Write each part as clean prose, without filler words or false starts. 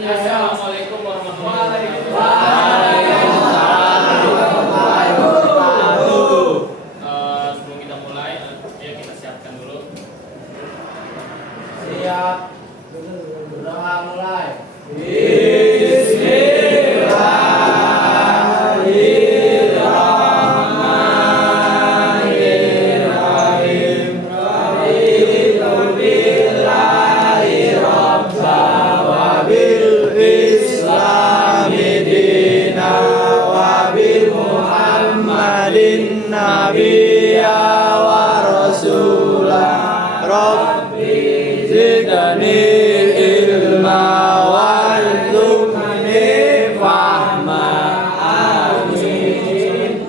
Assalamualaikum warahmatullahi wabarakatuh. Sebelum kita mulai, ayo kita siapkan dulu. Siap. Sudah mulai. Nabiya wa rasulah Rabbi zidni ilma warzuqni fahma amin.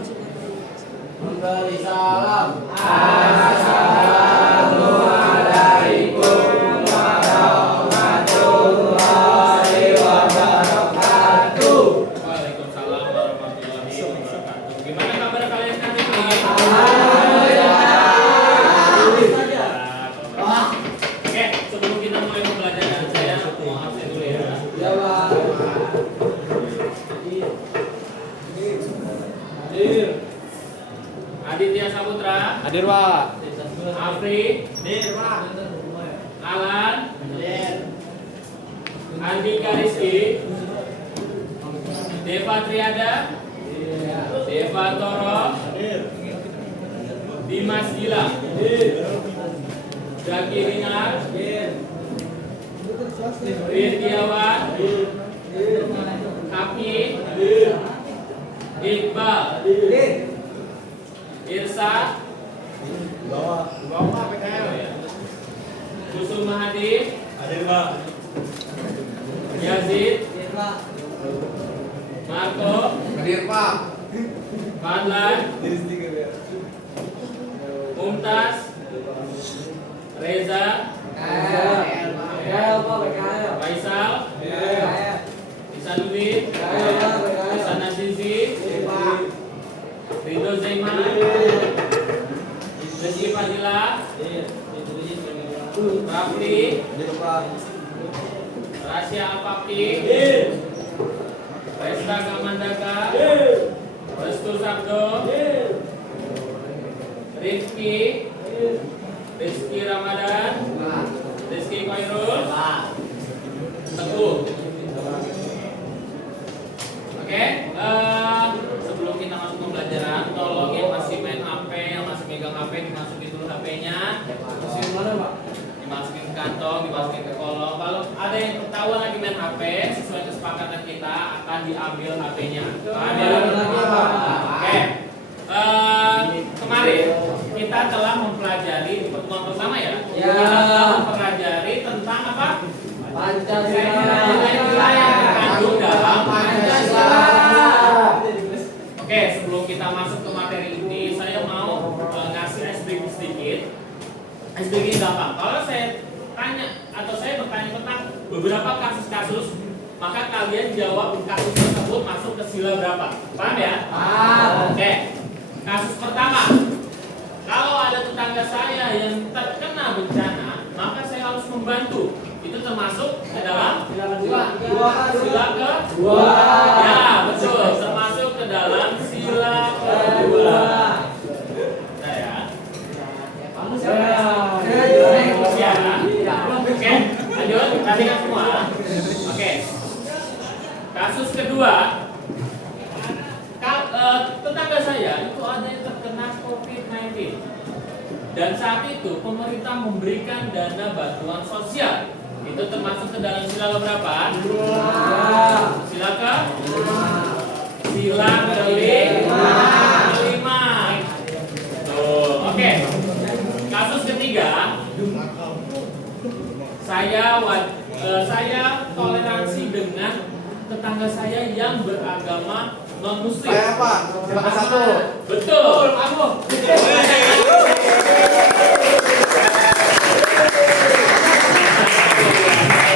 Memberi salam. Assalamualaikum warahmatullahi wabarakatuh. Waalaikumsalam warahmatullahi wabarakatuh. Gimana kabar kalian nanti nih? Oke, sebelum kita mulai pembelajaran, saya mau absen dulu ya. Ya, Pak. Aditya Saputra, Hadir, Pak. Afri, Alan, Andika Rizky, Deva Triada, Deva Toro, Dimas Gila, Zaki Rinar, Wirdiawan, Kaki, Iqbal, Irsa, Kusum Mahadi, Yazid, Marco, Hadir, Pak. Fadlan, Mumtaz, Reza, Faisal, Isanuddin, Isan Azizi, Ridho Zaiman, Rizky Fadila, Rafli, Rasya Apaki, Resta Kamandaka, Restu Sabdo, Rizky Ramadan, Rizky Khairul, Teguh. Oke, sebelum kita masuk pembelajaran, tolong yang masih main HP, yang masih megang HP, dimasukin dulu HP-nya. Dimasukin ke kantong, dimasukin ke kolong. Kalau ada yang ketahuan lagi main HP, sesuai kesepakatan kita akan diambil HP-nya. Paham ya? Oke. Kemarin kita telah mempelajari di pertemuan pertama ya. Ya. Kita telah mempelajari tentang apa? Nilai-nilai yang terkandung dalam Pancasila. Oke, sebelum kita masuk ke materi ini, saya mau ngasih SBG sedikit. SBG gampang. Kalau saya tanya atau saya bertanya tentang beberapa kasus-kasus, maka kalian jawab kasus tersebut masuk ke sila berapa. Paham ya? Paham. Oke. Kasus pertama. Kalau ada tetangga saya yang terkena bencana, maka saya harus membantu. Itu termasuk ke dalam sila kedua. Ya, betul. Termasuk ke dalam sila kedua. Nah, ya. Oke, lanjut. Kasihkan semua. Oke. Kasus kedua. Tetangga saya itu ada yang terkena COVID-19. Dan saat itu pemerintah memberikan dana bantuan sosial. Itu termasuk ke dalam sila berapa? Sila ke? Sila kelima. Tuh, oke. Kasus ketiga, saya toleransi dengan tetangga saya yang beragama non-muslim. Saya, Pak. Silakan satu. Betul, kamu.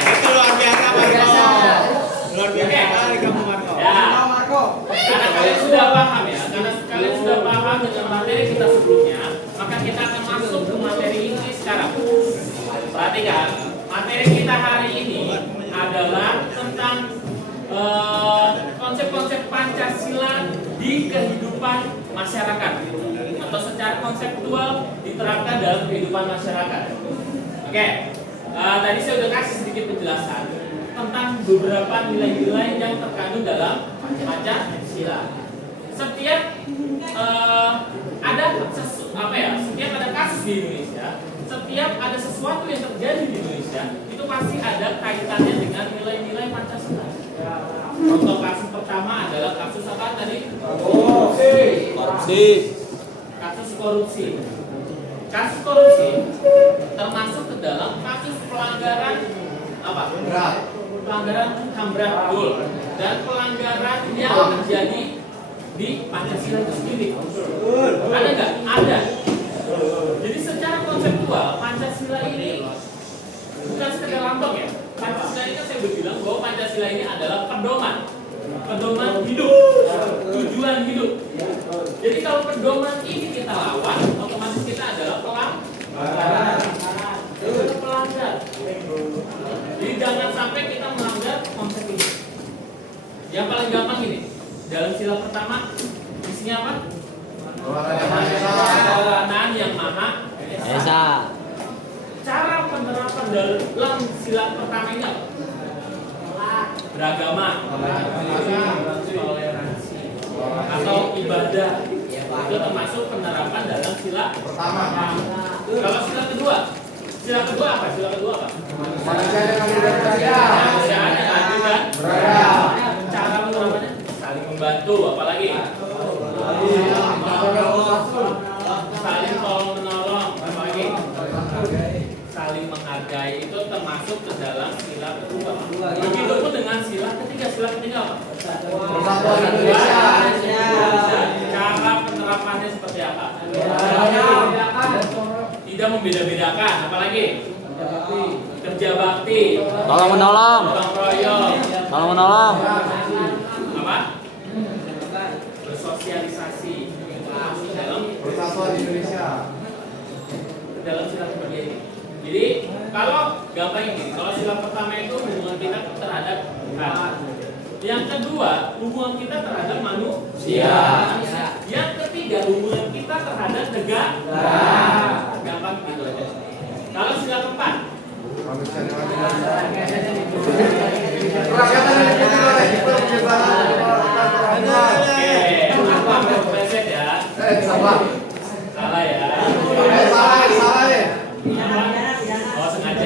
Itu luar biasa, Marco. Luar biasa kali kamu, Marco. Ya. Karena kalian sudah paham ya, karena kalian sudah paham dengan materi kita sebelumnya, maka kita akan masuk ke materi ini sekarang. Perhatikan, materi kita hari ini adalah tentang Pancasila di kehidupan masyarakat atau secara konseptual diterapkan dalam kehidupan masyarakat. Oke, tadi saya sudah kasih sedikit penjelasan tentang beberapa nilai-nilai yang terkandung dalam Pancasila. Setiap setiap ada kasus di Indonesia, setiap ada sesuatu yang terjadi di Indonesia, itu pasti ada kaitannya dengan nilai-nilai Pancasila. Contoh kasus pertama adalah kasus apa tadi? Korupsi. Kasus korupsi. Kasus korupsi termasuk ke dalam kasus pelanggaran apa? Berat. Pelanggaran HAM berat, betul. Dan pelanggaran yang terjadi di Pancasila itu sendiri. Ada nggak? Ada. Jadi secara konseptual Pancasila ini bukan sekedar lambang ya. Pancasila ini kan saya berbilang bahwa Pancasila ini adalah pedoman hidup, tujuan hidup. Jadi kalau pedoman ini kita lawan, otomatis kita adalah pelanggar. Jadi jangan sampai kita melanggar konsep ini. Yang paling gampang ini, dalam sila pertama isinya apa? Ketuhanan yang Maha Esa. Cara penerapan dalam sila pertama ini apa? Beragama, toleransi, atau ibadah. Itu termasuk penerapan dalam sila pertama. Kalau sila kedua apa? Manusia dengan adil dan beradab. Manusia yang adil dan beradab. Cara penerapannya saling membantu, apalagi saling tolong menolong, apalagi saling menghargai. Itu termasuk ke dalam sila kedua. Begitupun dengan sila ketiga. Sila ketiga apa? Persatuan Indonesia. Cara penerapannya seperti apa? Tidak membeda-bedakan, apalagi kerja bakti, Tolong menolong. gotong royong, apa? Bersosialisasi. Masuk dalam Persatuan Indonesia. sila ketiga ini. Jadi kalau gampang ini, kalau sila pertama itu hubungan kita terhadap Tuhan. Yang kedua, hubungan kita terhadap manusia. Yang ketiga, hubungan kita terhadap negara. Gampang gitu aja. Kalau sila keempat, Manusia dengan adil dan beradab. Kerakyatan yang dipimpin oleh apa preset ya? salah. Salah ya. Salah ya. Oh sengaja.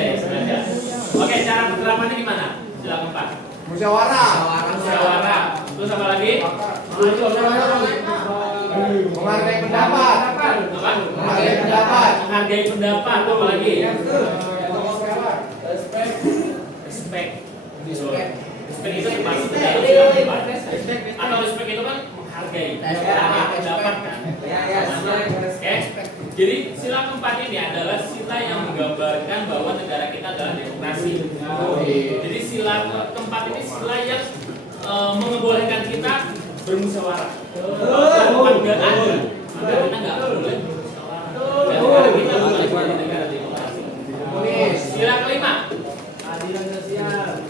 Oke, cara penerapannya gimana? Sila keempat. Musyawarah. Terus apa lagi? Menghargai pendapat. Apa? Menghargai pendapat. Apa lagi? Respect. Respect itu termasuk ke dalam sila keempat. Atau respect itu kan menghargai pendapat kan? Oke. Jadi sila keempat ini adalah sila yang menggambarkan bahwa negara kita adalah demokrasi. Jadi sila keempat ini sila yang membolehkan kita bermusyawarah. Kalau nggak ada, maka kita nggak boleh bermusyawarah. Dan negara kita bukan negara demokrasi. Sila kelima. Keadilan sosial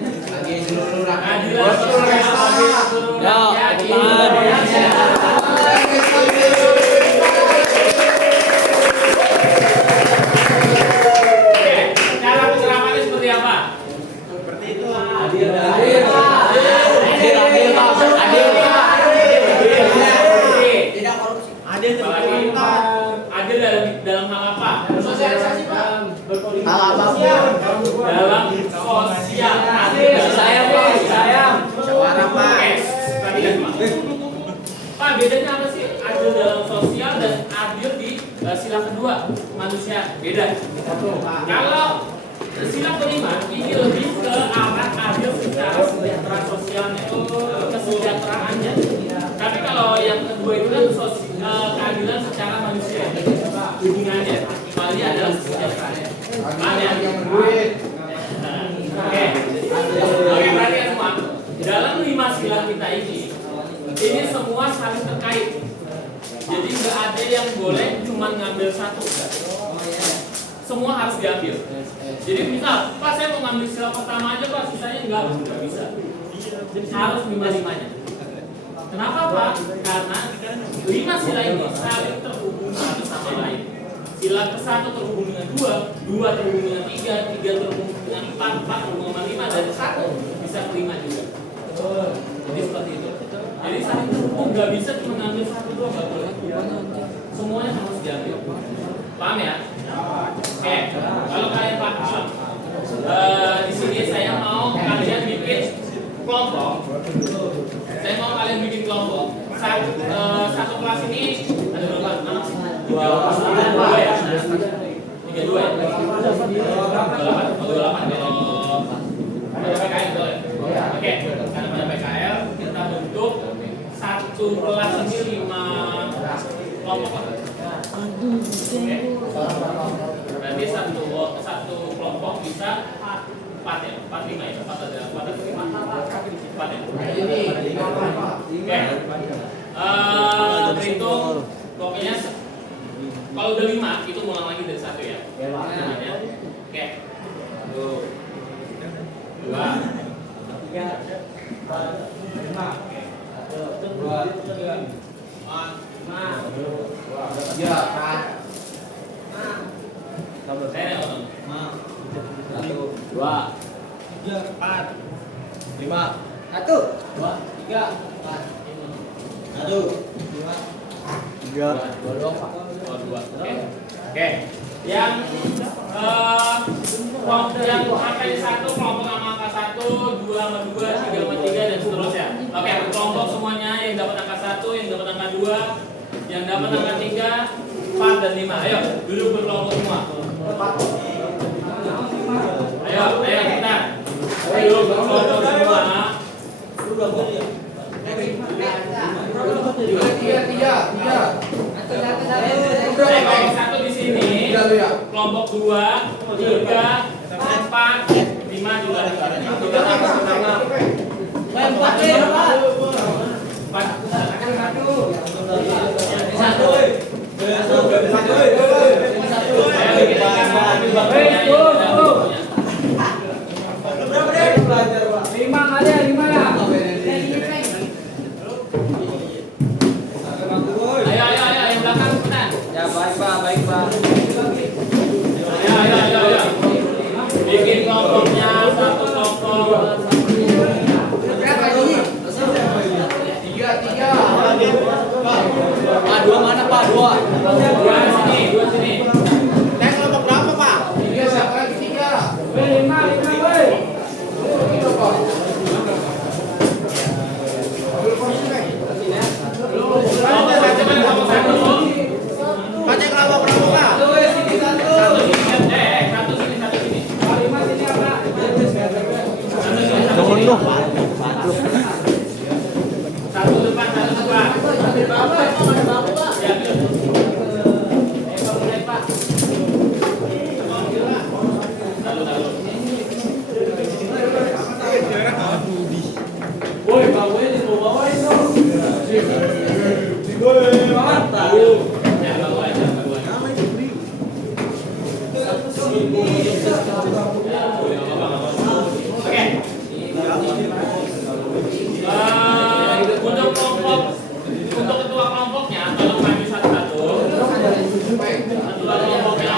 bagi seluruh rakyat Indonesia. Cara penerapannya seperti apa? Seperti itu. Adil. Tidak korupsi. Adil dalam hal apa? Sosialisasi, Pak. Hal apapun. Dalam sosial. Adil dalam musyawarah, Pak. Perhatikan, Pak. Pak, bedanya apa sih? Adil dalam sosial dan adil di sila kedua manusia. Beda. Kalau sila kelima ini lebih ke arah adil secara sejahtera sosialnya, kesejahteraannya. Tapi kalau yang kedua itu kan keadilan secara manusia. Hubungannya kembali adalah kesejahteraannya. Yang berduit. Oke, perhatikan semua. Dalam 5 sila kita ini semua saling terkait. Jadi nggak ada yang boleh cuma ngambil satu. Semua harus diambil. Jadi misal, Pak saya mau ngambil sila pertama aja Pak, sisanya nggak bisa. Harus 5-5-nya. Kenapa Pak? Karena 5 sila ini saling terhubung satu sama lain. Sila ke-1 terhubung dengan 2, 2 terhubung dengan 3, 3 terhubung dengan 4, 4 terhubung dengan 5, dan 1 bisa ke 5 juga. Jadi seperti itu. Jadi saling terhubung, nggak bisa cuma ngambil 1 doang, nggak boleh. Semuanya harus diambil. Paham ya? Oke, kalau kalian paham, di sini saya mau kalian bikin kelompok. Saya mau kalian bikin kelompok. Satu kelas ini ada berapa anak sih? 2 ya? 32 ya? 28 kalau pada PKL boleh. Oke, karena pada PKL kita bentuk satu kelas ini 5 kelompok. Oke. Berarti satu kelompok bisa 4 ya? 4 5 ya? 4 ada 4 ada 5? 4 ya? Oke. Berhitung pokoknya kalau udah 5 itu ngulang lagi dari 1 ya? Oke. 2 3 4 5 2 3 4 5 Ya, kan. saya 1 2 3 4 5 1 2 3 4 1 2 3 2 Oke. Yang angka 1 kelompok sama angka 1, 2 sama 2, 3 sama 3 dan seterusnya. Oke, kelompok semuanya yang dapat angka 1, yang dapat angka 2, yang dapat angka 3, 4 dan 5. Ayo, duduk berkelompok semua. Ayo kita. Duduk berkelompok semua. Tiga. Kelompok 1 di sini. Kelompok 2, 3, 4, 5 juga. Bikin kelompoknya satu kelompok. Tiga. Pak, 2 mana Pak? 2. 2 sini. Saya kelompok berapa Pak? 3 siapa lagi 3? 5 woi. Pak, saya kelompok berapa Pak? Satu sini. Satu depan. Oke. Untuk ketua kelompoknya tolong maju satu-satu. Ketua kelompoknya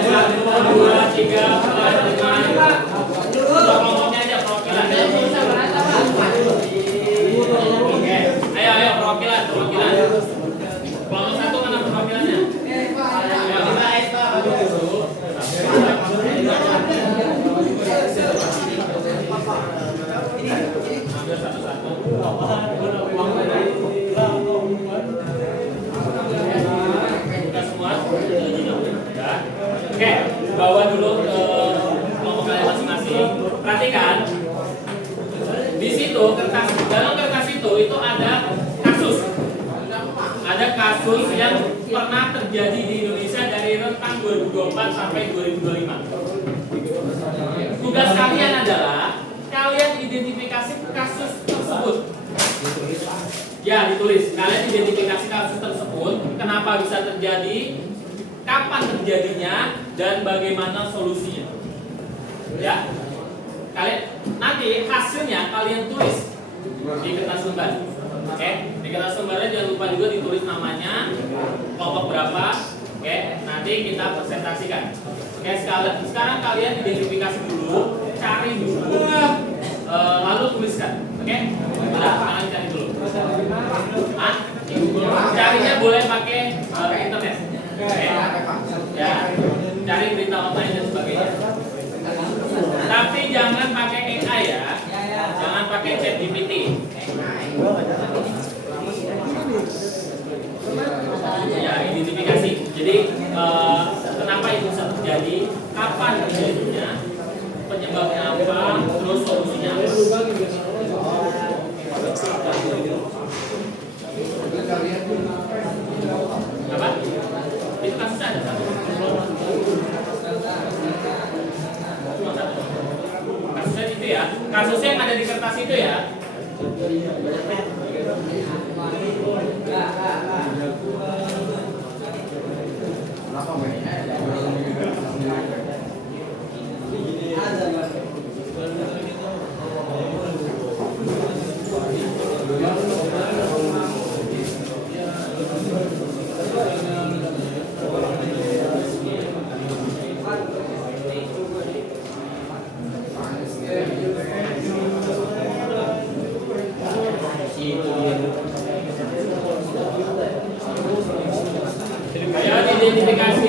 1, 2, 3, 4, 5. Ketua kelompoknya aja perwakilan. Oke. Ayo perwakilan. Kelompok 1 mana perwakilannya? Ambil satu-satu. Buka semua. Ya. Oke, bawa dulu ke kelompok kalian masing-masing. Perhatikan. Di situ dalam kertas itu ada kasus. Ada kasus yang pernah terjadi di Indonesia dari rentang 2024 sampai 2025. Tugas kalian adalah kalian identifikasi kasus tersebut. Ya, ditulis. Kalian identifikasi kasus tersebut, kenapa bisa terjadi, kapan terjadinya, dan bagaimana solusinya. Ya. Kalian nanti hasilnya kalian tulis di kertas lembar. Oke, di kertas lembarnya jangan lupa juga ditulis namanya, kelompok berapa. Oke, nanti kita presentasikan. Oke, sekarang kalian identifikasi dulu, cari dulu, lalu tuliskan. Oke, kalian cari dulu. Hah? Carinya boleh pakai internet. Oke, ya, cari berita online dan sebagainya. Tapi jangan pakai AI ya, jangan pakai ChatGPT. Ya, identifikasi. Jadi kenapa itu bisa terjadi, kapan terjadinya, penyebabnya apa, terus solusinya apa. Apa? Itu kasusnya ada satu. Cuma satu. Kasusnya itu ya. Kasusnya yang ada di kertas itu ya. Ayo identifikasi.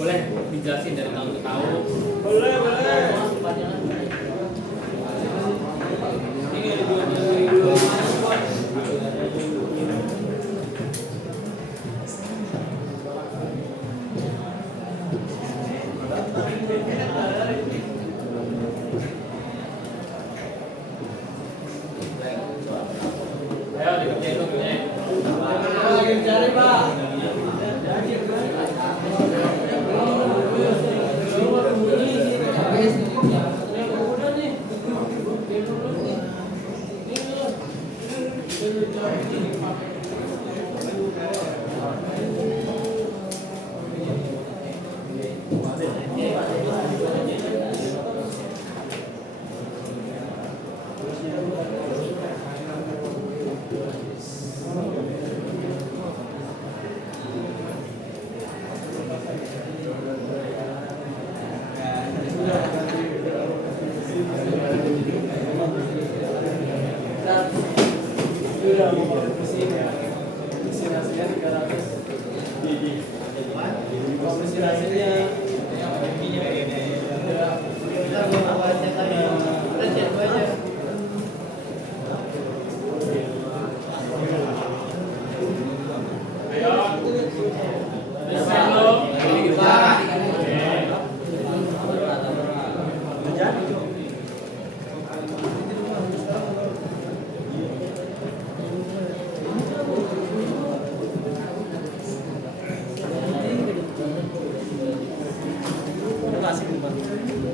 Boleh dijelasin dari tahun ke tahun? Boleh, boleh. Ini Cari Pak.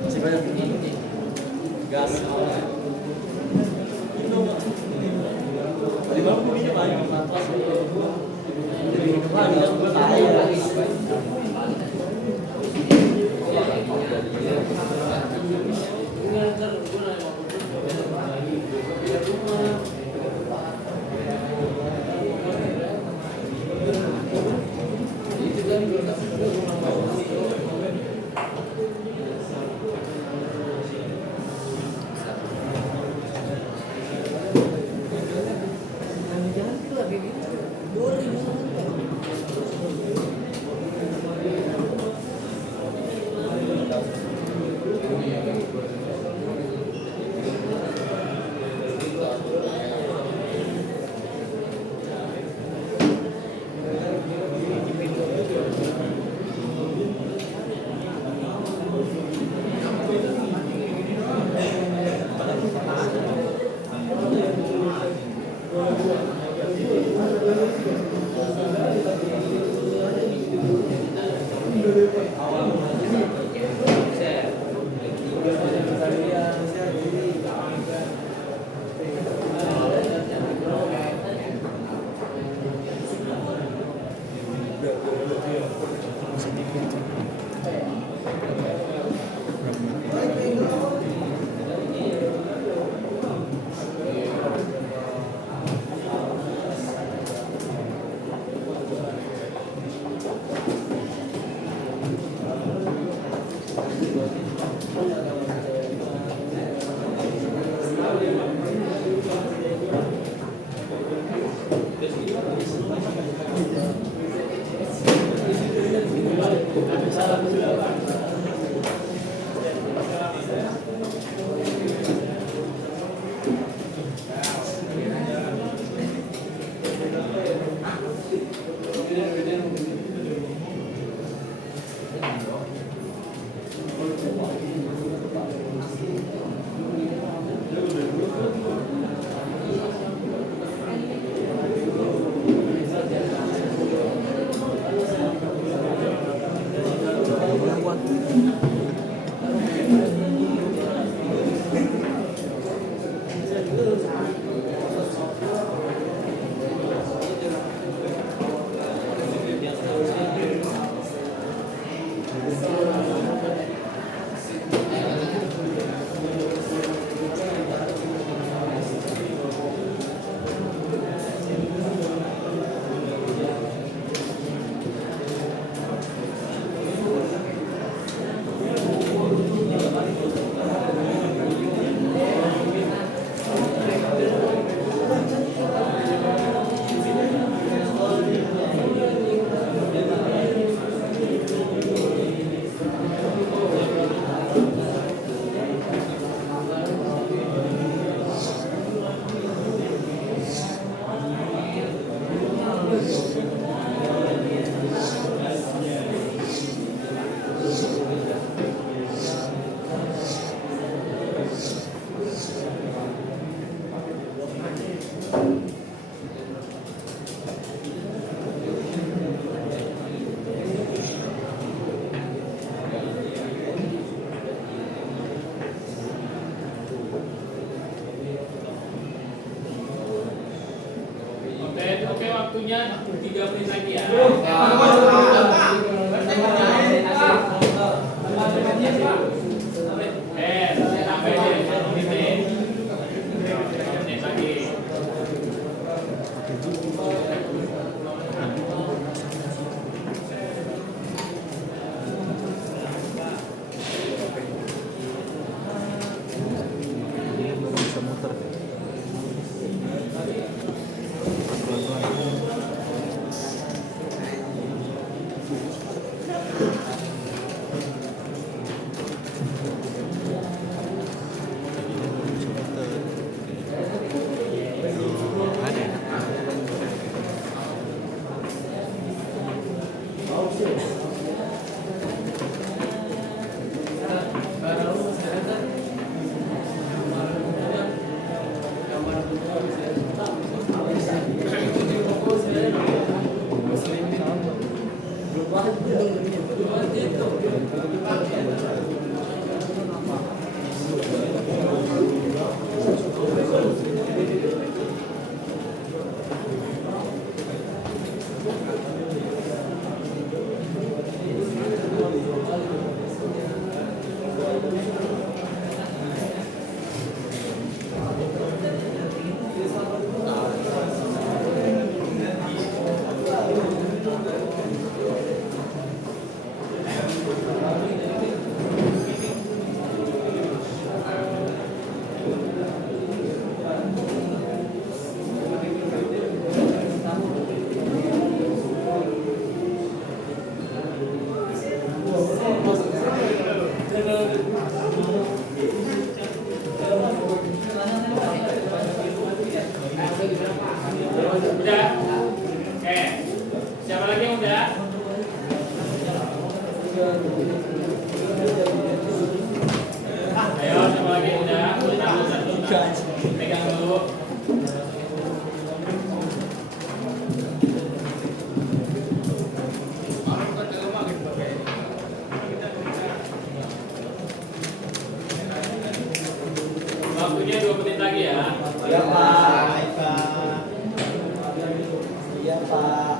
Masih banyak gas. Tadi baru punya banyak pantas. Jadi banyak gue tahu. waktunya 3 menit lagi ya. Sampai deh, menit lagi. Udah? Oke. Siapa lagi yang udah? Ayo, siapa lagi yang udah? Pegang dulu. Waktunya 2 menit lagi ya. Iya, Pak. Iya, Pak.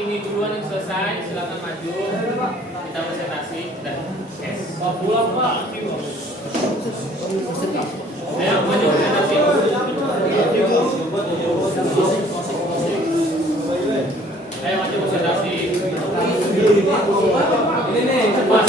Ini duluan yang selesai, silakan maju. Kita presentasi. Dan pulang Pak. Ayo maju presentasi. Ayo maju presentasi. Ini nih, cepat.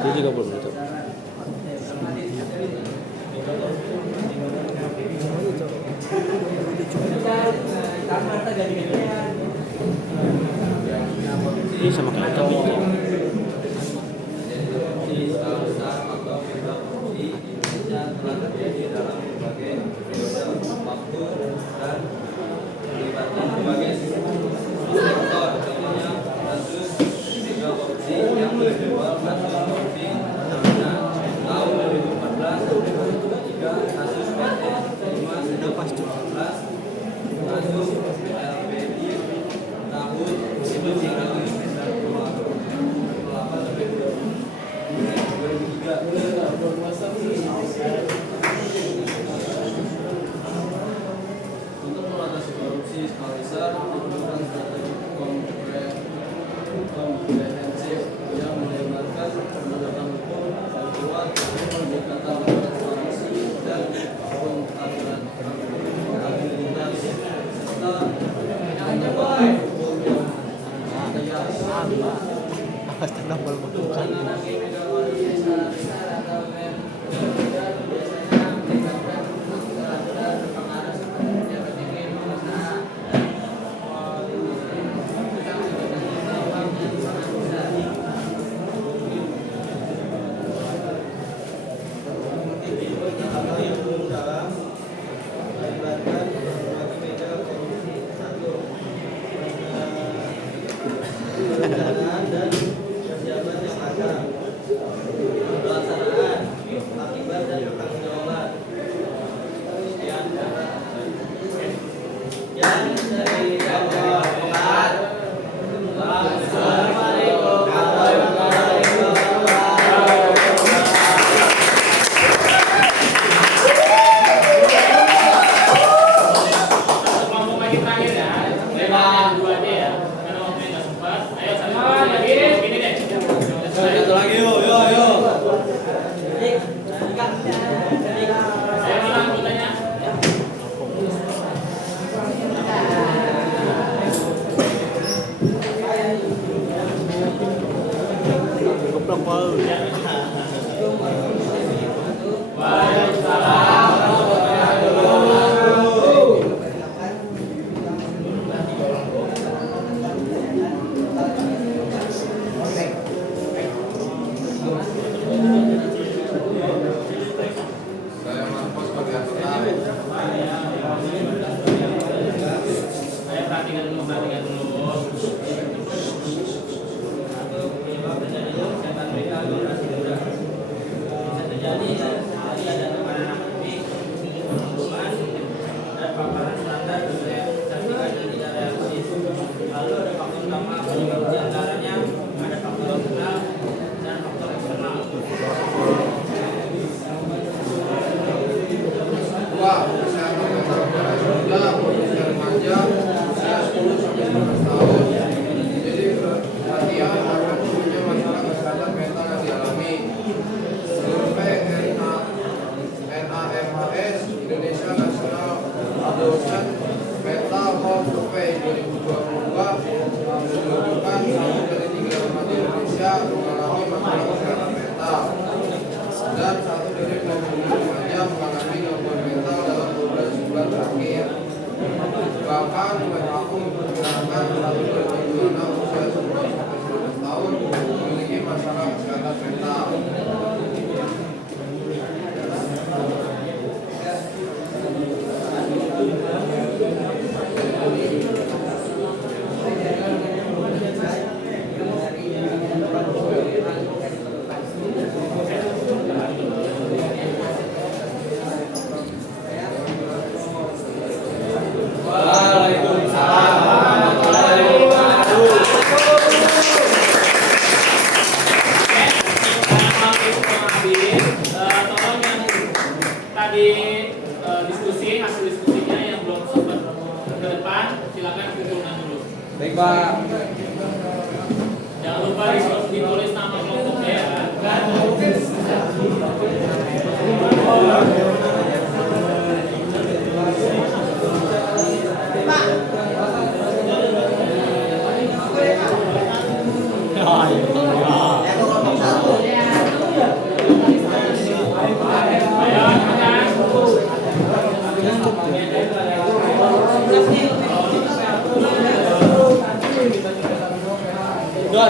Dia juga belum tutup. Ini sama kayak komprehensif yang melibatkan penegakan hukum yang kuat, pendekatan transparansi dan pengadilan akuntabilitas serta penegakan hukum yang Kelompok lagi terakhir ya. Yang dua aja ya. Karena waktunya nggak sempat. Ayo saling lagi. Ini deh. Satu lagi yuk. Ayo mana anggotanya? Saya Marcos sebagai anggota. Ayo perhatikan dulu. Lalu ada faktor utama, di antaranya ada faktor internal dan faktor eksternal. Dua, kesehatan mental operasional usia remaja usia 10 sampai 15 tahun. Jadi perhatian akan punya masalah kesehatan mental yang dialami. Survei NAMHS Indonesia National Adolescent Mental Health Survey 2022 menunjukkan 1 dari 3 remaja Indonesia mengalami masalah kesehatan mental dan 1 dari 20 remaja mengalami gangguan mental dalam 12 bulan terakhir. Bahkan WHO memperkirakan 1 dari 3 anak usia 10 sampai 19 tahun memiliki masalah kesehatan mental. Tolong yang tadi diskusi, hasil diskusinya yang belum sempat ke depan, silakan kumpulkan dulu. Baik Pak. Jangan lupa ditulis nama kelompoknya ya.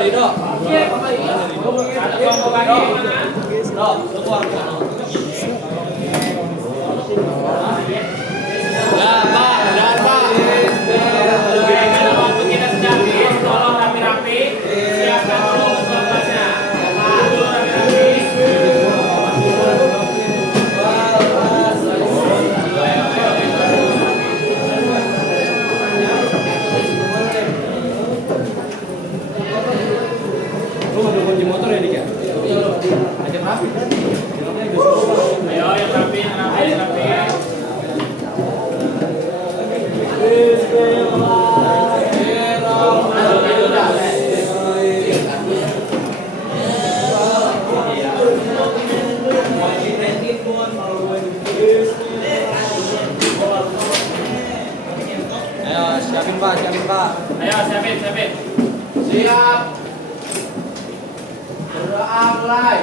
Ridho. Ada kelompok lagi yang mana? Keluar. Dan Pak. Oke, karena waktu kita sudah habis, tolong rapi-rapi siapkan dulu kelasnya. Dulu rapi-rapi. Lu ngambil kunci motor ya Dik ya? Ajak rapi. Ayo yang rapi, yang rapi, yang rapi. Aduh, Siap. Berdoa mulai.